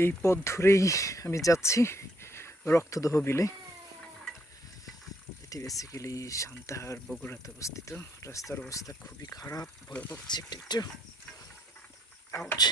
এই পথ ধরেই আমি যাচ্ছি রক্তদহ বিলে। এটি বেসিক্যালি সান্তাহার বগুড়াতে অবস্থিত। রাস্তার অবস্থা খুবই খারাপ, ভয় পাচ্ছে একটু একটু। আউট।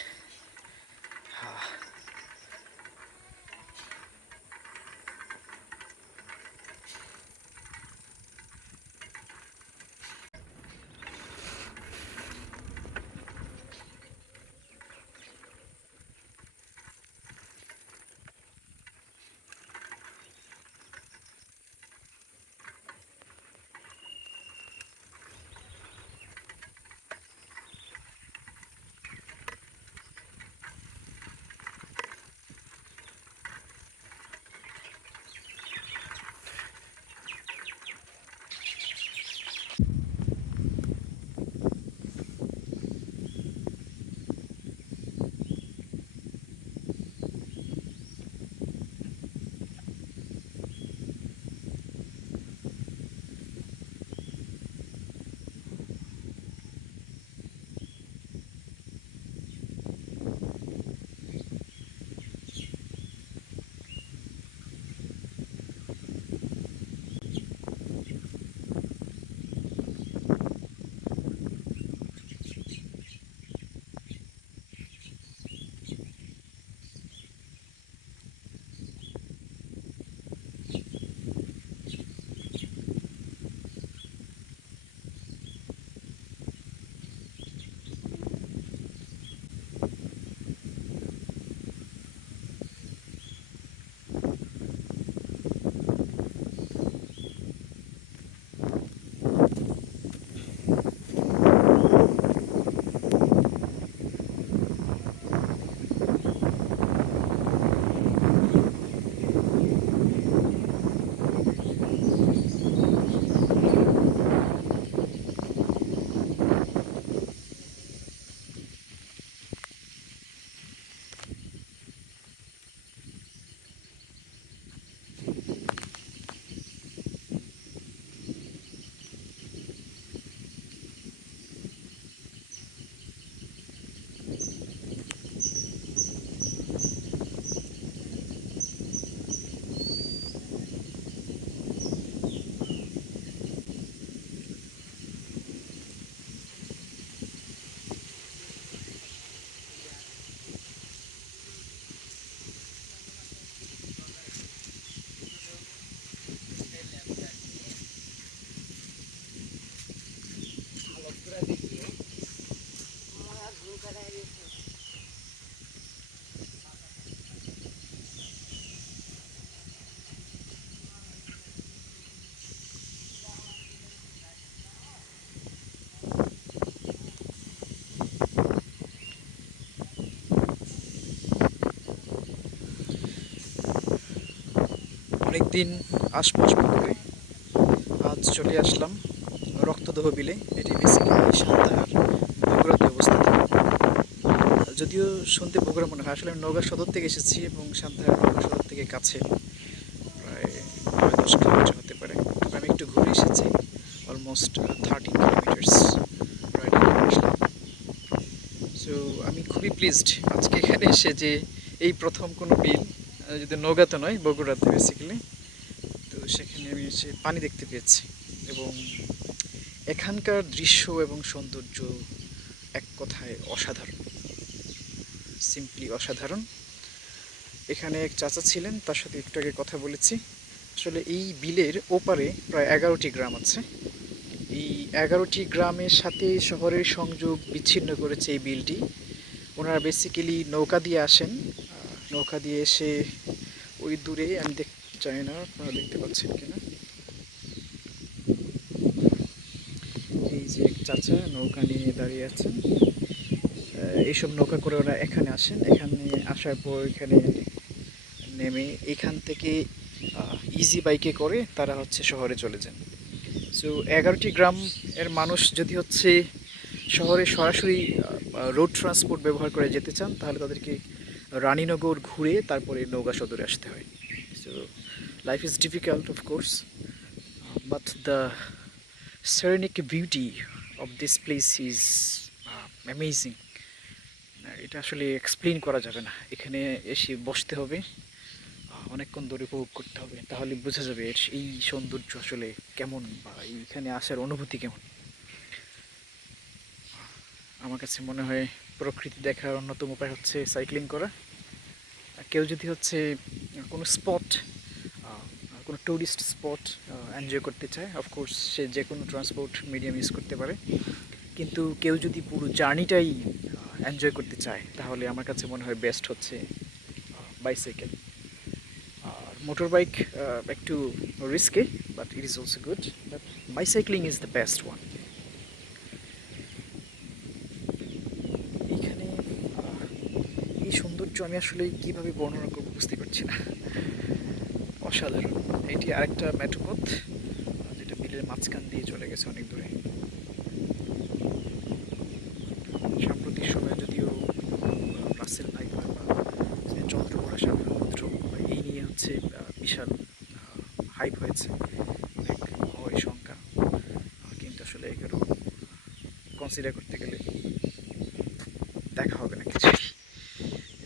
অনেকদিন আশপাশ করে আজ চলে আসলাম রক্তদহ বিলে। এটি বেসিক্যালি সান্তাহার বগুড়াতে অবস্থিত। যদিও শুনতে বগুড়া মনে হয়, আসলে আমি নওগাঁ সদর থেকে এসেছি এবং সান্তাহার নওগাঁ সদর থেকে কাছে, প্রায় 9-10 কিলোমিটার হতে পারে। তবে আমি একটু ঘুরে এসেছি, অলমোস্ট 13 কিলোমিটার্স রাইড করে আসলাম। সো আমি খুবই প্লিজড আজকে এখানে এসে যে এই প্রথম কোনো বিল, যদি নওগাঁতে নয় বগুড়াতে বেসিক্যালি, তো সেখানে আমি এসে পানি দেখতে পেয়েছি এবং এখানকার দৃশ্য এবং সৌন্দর্য এক কথায় অসাধারণ, সিম্পলি অসাধারণ। এখানে এক চাচা ছিলেন, তার সাথে একটু আগে কথা বলেছি। আসলে এই বিলের ওপারে প্রায় 11টি গ্রাম আছে। এই 11টি গ্রামের সাথে শহরের সংযোগ বিচ্ছিন্ন করেছে এই বিলটি। ওনারা বেসিক্যালি নৌকা দিয়ে আসেন। নৌকা দিয়ে এসে ওই দূরে, আমি জানি না আপনারা দেখতে পাচ্ছেন কিনা, এই যে এক চাচা নৌকা নিয়ে দাঁড়িয়ে আছেন। এইসব নৌকা করে ওরা এখানে আসেন। এখানে আসার পর এখানে নেমে এখান থেকে ইজি বাইকে করে তারা হচ্ছে শহরে চলে যান। সো 11টি গ্রাম এর মানুষ যদি হচ্ছে শহরে সরাসরি রোড ট্রান্সপোর্ট ব্যবহার করে যেতে চান, তাহলে তাদেরকে রানীনগর ঘুরে তারপরে নওগাঁ সদরে আসতে হয়। So life is difficult of course, but the serenic beauty of this place is amazing. এটা আসলে এক্সপ্লেইন করা যাবে না, এখানে এসে বসতে হবে, অনেকক্ষণ ধরে উপভোগ করতে হবে, তাহলে বোঝা যাবে এই সৌন্দর্য আসলে কেমন বা এইখানে আসার অনুভূতি কেমন। আমার কাছে মনে হয় প্রকৃতি দেখার অন্যতম উপায় হচ্ছে সাইক্লিং করা। কেউ যদি হচ্ছে কোনো স্পট, কোনো ট্যুরিস্ট স্পট এনজয় করতে চায়, অফকোর্স সে যে কোনো ট্রান্সপোর্ট মিডিয়াম ইউজ করতে পারে। কিন্তু কেউ যদি পুরো জার্নিটাই এনজয় করতে চায়, তাহলে আমার কাছে মনে হয় বেস্ট হচ্ছে বাইসাইকেল। আর মোটর বাইক একটু risky, but it is also good, but bicycling is the best one. এইখানে এই সৌন্দর্য আমি আসলে কীভাবে বর্ণনা করবো বুঝতে পারছি না, অসাধারণ। এটি আরেকটা মেঠোপথ যেটা বিলের মাঝখান দিয়ে চলে গেছে অনেক দূরে। সাম্প্রতিক সময়ে যদিও রাসেল ভাইপার বা চন্দ্রকোনা সাগরপুত্র এই নিয়ে হচ্ছে বিশাল হাইপ হয়েছে, অনেক হয় সংখ্যা, কিন্তু আসলে এগুলো কনসিডার করতে গেলে দেখা হবে না কিছু।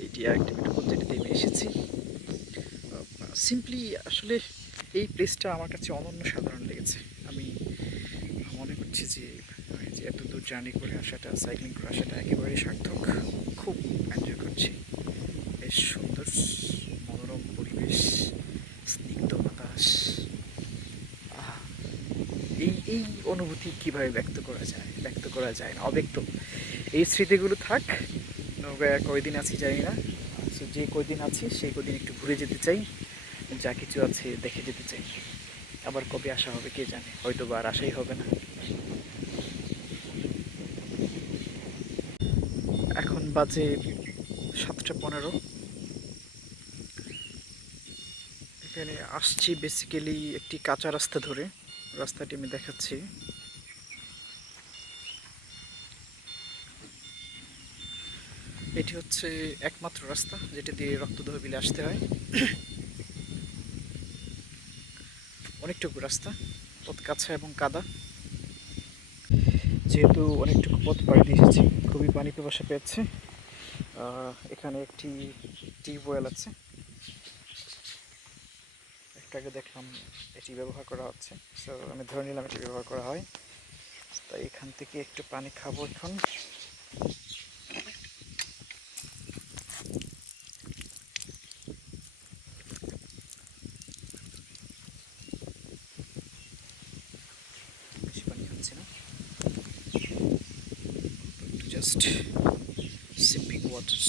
এইটি আরেকটা মেঠোপথ যেটাতে আমি এসেছি। সিম্পলি আসলে এই প্লেসটা আমার কাছে অনন্য সাধারণ লেগেছে। আমি মনে করছি যে এত দূর জার্নি করে আসাটা, সাইক্লিং করে আসাটা একেবারেই সার্থক। খুব এনজয় করছি, বেশ সুন্দর মনোরম পরিবেশ, স্নিগ্ধ বাতাস। এই এই অনুভূতি কীভাবে ব্যক্ত করা যায় না, অব্যক্ত। এই স্মৃতিগুলো থাক, নৌকায় কয়দিন আছি জানি না, যে কয়দিন আছি সেই কয়দিন একটু ঘুরে যেতে চাই, যা কিছু আছে দেখে যেতে চাই। আবার কবে আসা হবে কে জানে, হয়তো বা আর আসাই হবে না। এখন বাজে 7:15। এখানে আসছি বেসিক্যালি একটি কাঁচা রাস্তা ধরে, রাস্তাটি আমি দেখাচ্ছি। এটি হচ্ছে একমাত্র রাস্তা যেটা দিয়ে রক্তদহ বিলে আসতে হয়। অনেকটুকু রাস্তা, পথ কাঁচা এবং কাদা। যেহেতু অনেকটুকু পথ পাড়ি দিয়ে এসেছি, খুবই পানি পিপাসা পেয়েছে। এখানে একটি টিউবওয়েল আছে, একটু আগে দেখলাম এটি ব্যবহার করা হচ্ছে, সো আমি ধরে নিলাম এটি ব্যবহার করা হয়। তাই এখান থেকে একটু পানি খাবো এখন। বেশি পানি খাচ্ছি না, একটু জাস্ট সিপিং ওয়াটার।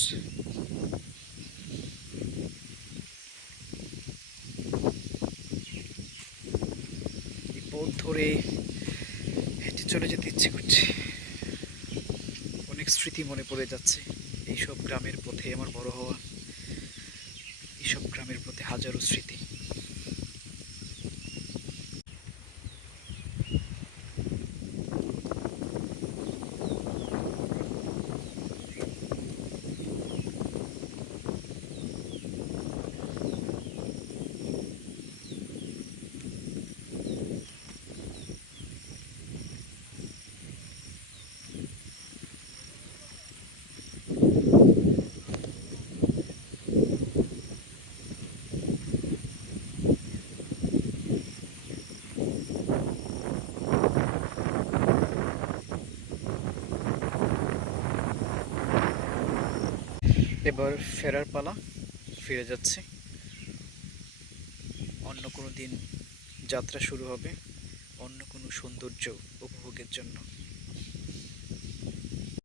এই পথ ধরে হেঁটে চলে যেতে ইচ্ছে করছে, অনেক স্মৃতি মনে পড়ে যাচ্ছে। এইসব গ্রামের পথে আমার বড় হওয়া, এইসব গ্রামের পথে হাজারো স্মৃতি। এবার ফেরার পালা, ফিরে যাচ্ছে। অন্য কোনো দিন যাত্রা শুরু হবে অন্য কোনো সৌন্দর্য উপভোগের জন্য।